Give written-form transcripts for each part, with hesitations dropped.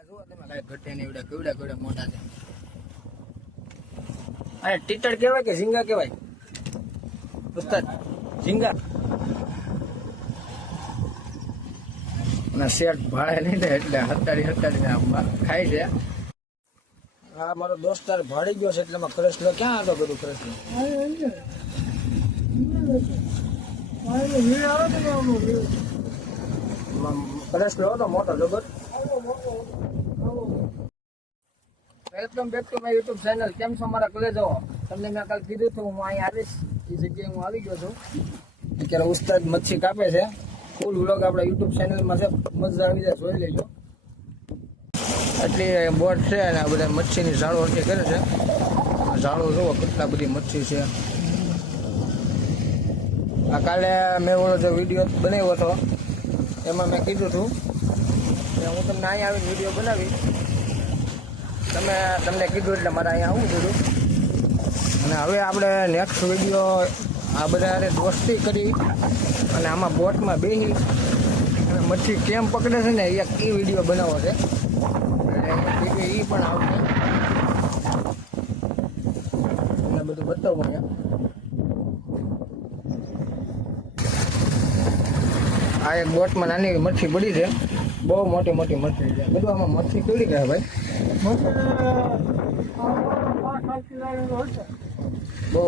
ઝીંગા જુઓ તમે, કાંઈ ઘટે નહીં. એવડા કેવડા કેવડા મોટા છે. અરે ટીટર કહેવાય કે ઝીંગા કહેવાય ઉસ્તાદ? ઝીંગા. અને શેઠ ભાડે નહીં ને એટલે હતાડીને ખાય છે. હા, મારો દોસ્તાર ભાડી ગયો છે એટલે એમાં કૃષ્ણ ક્યાં હતો? બધું કૃષ્ણ કૃષ્ણ હતો મોટો જબર. Welcome back to my YouTube channel. કેમ છો મારા કલેજો? તમને મેં કાલ કીધું હતું હું અહીં આવીશ. એ જગ્યાએ હું આવી ગયો છું. અત્યારે ઉસ્તાદ મચ્છી કાપે છે. ફૂલ વ્લોગ આપણા યુટ્યુબ ચેનલમાં છે, મજા આવી જાય, જોઈ લેજો. એટલી બોટ છે અને આ બધા મચ્છીની ઝાડો અટકી કરે છે. ઝાડો જુઓ કેટલા બધી મચ્છી છે. આ કાલે મેં ઓલો જે વિડીયો બનાવ્યો હતો એમાં મેં કીધું હતું કે હું તમને અહીંયા આવીને વિડીયો બનાવી. તમને કીધું એટલે મારે અહીંયા આવવું પડ્યું. અને હવે આપણે નેક્સ્ટ વિડીયો આ બધા દોસ્તી કરી અને આમાં બોટમાં બેસી અને મચ્છી કેમ પકડે છે ને એક એ વિડીયો બનાવવો છે. એટલે એ પણ આવશે અને બધું બતાવું અહીંયા. આ એક બોટમાં નાની મચ્છી પડી છે, બહુ મોટી મોટી મચ્છી છે. બધું આમાં મચ્છી કેવી કહે ભાઈ? બહુ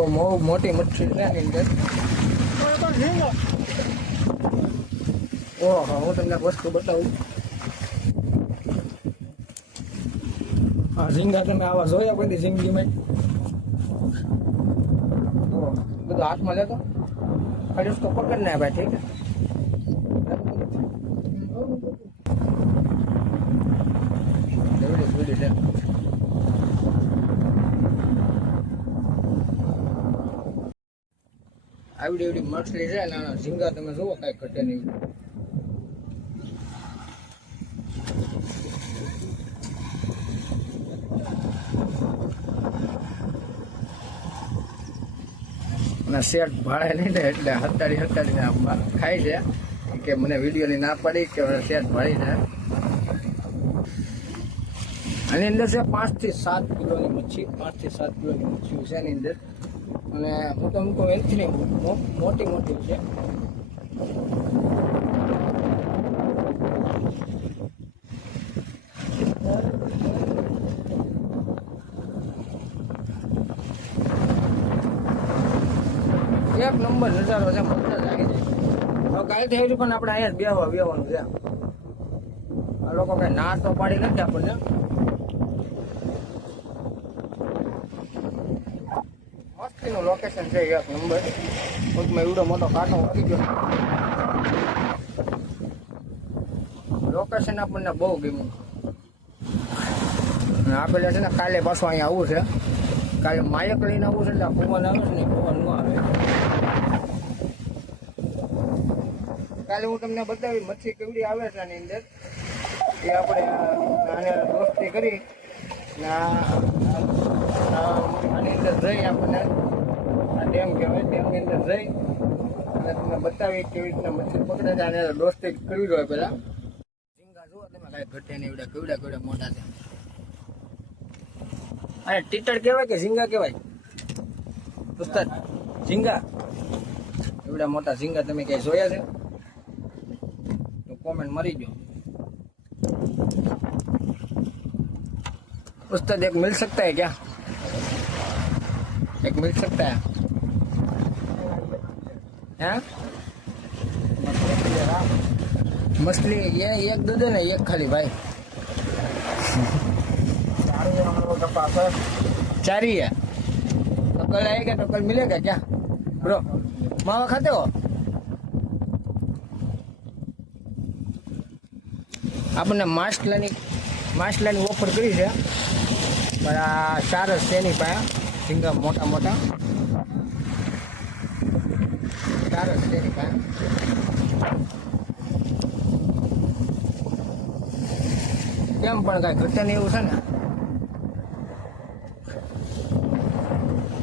મોટી મચ્છી છે એની અંદર. ઓહો, હું તમને વસ્તુ બતાવું. હા, ઝીંગા તમે આવા જોયા બધી જિંદગીમાં? બધું હાથમાં લેતો ખરીશ તો પકડ ના ભાઈ. ઠીક છે. આવડી એવડી મછલી છે ને ઝીંગા તમે જુઓ કાંઈ ઘટે નહીં. અને શેઠ ભાડે નહીં ને એટલે હતાડીને ખાય છે કે મને વિડીયોની ના પડી કે શેઠ ભાડી છે. આની અંદર છે 5 થી 7 કિલોની મચ્છી. 5 થી 7 કિલોની મચ્છી છે એની અંદર. અને હું તો અમુક એનથી નહીં, મોટી મોટી છે. એક નંબર નજારો છે, મજા લાગી જાય. કાલથી આવી પણ આપણે અહીંયા બેવાનું છે. આ લોકો કઈ ના તો પાડી નથી આપણને. મસ્તીનું લોકેશન છે એક નંબર. ટૂંકમાં એવડો મોટો કાંટો આવી ગયો. લોકેશન આપણને બહુ ગમ્યું. આપણે છે ને કાલે પાછું અહીંયા આવવું છે. કાલે માયક લઈને આવવું છે એટલે પવન આવે છે ને પવન ન આવે. કાલે હું તમને બતાવી મચ્છી કેવડી આવે છે આની અંદર. એ આપણે આને દોસ્તી કરી આની અંદર જઈ આપણને આ ડેમ કહેવાય, ડેમની અંદર જઈ અને તમને બતાવી કેવી રીતના મચ્છી પકડે છે. આને દોસ્તી કરવી જોઈએ પહેલાં. ઝીંગા જુઓ તમે, કાંઈ ઘટે નહીં. એવડા કેવડા મોટા છે. અરે ટીટર કહેવાય કે ઝીંગા કહેવાય ઉસ્તાદ? ઝીંગા. એવડા મોટા ઝીંગા તમે ક્યાંય જોયા છે તો કોમેન્ટ મારી દો. उस्ताद एक मिल सकता है क्या? एक मिल सकता है? हैं? मछली ये एक दे दे ना, एक खाली भाई. चार ही है तो कल आएगा तो कल मिलेगा क्या ब्रो? मावा खाते हो? आपने मास्टलानी ऑफर करी है. बड़ा 4 જ છે એની પાસે ઝીંગા મોટા મોટા 4 જ છે એની પાસે. કેમ પણ કાંઈ ઘટે નહીં એવું છે ને.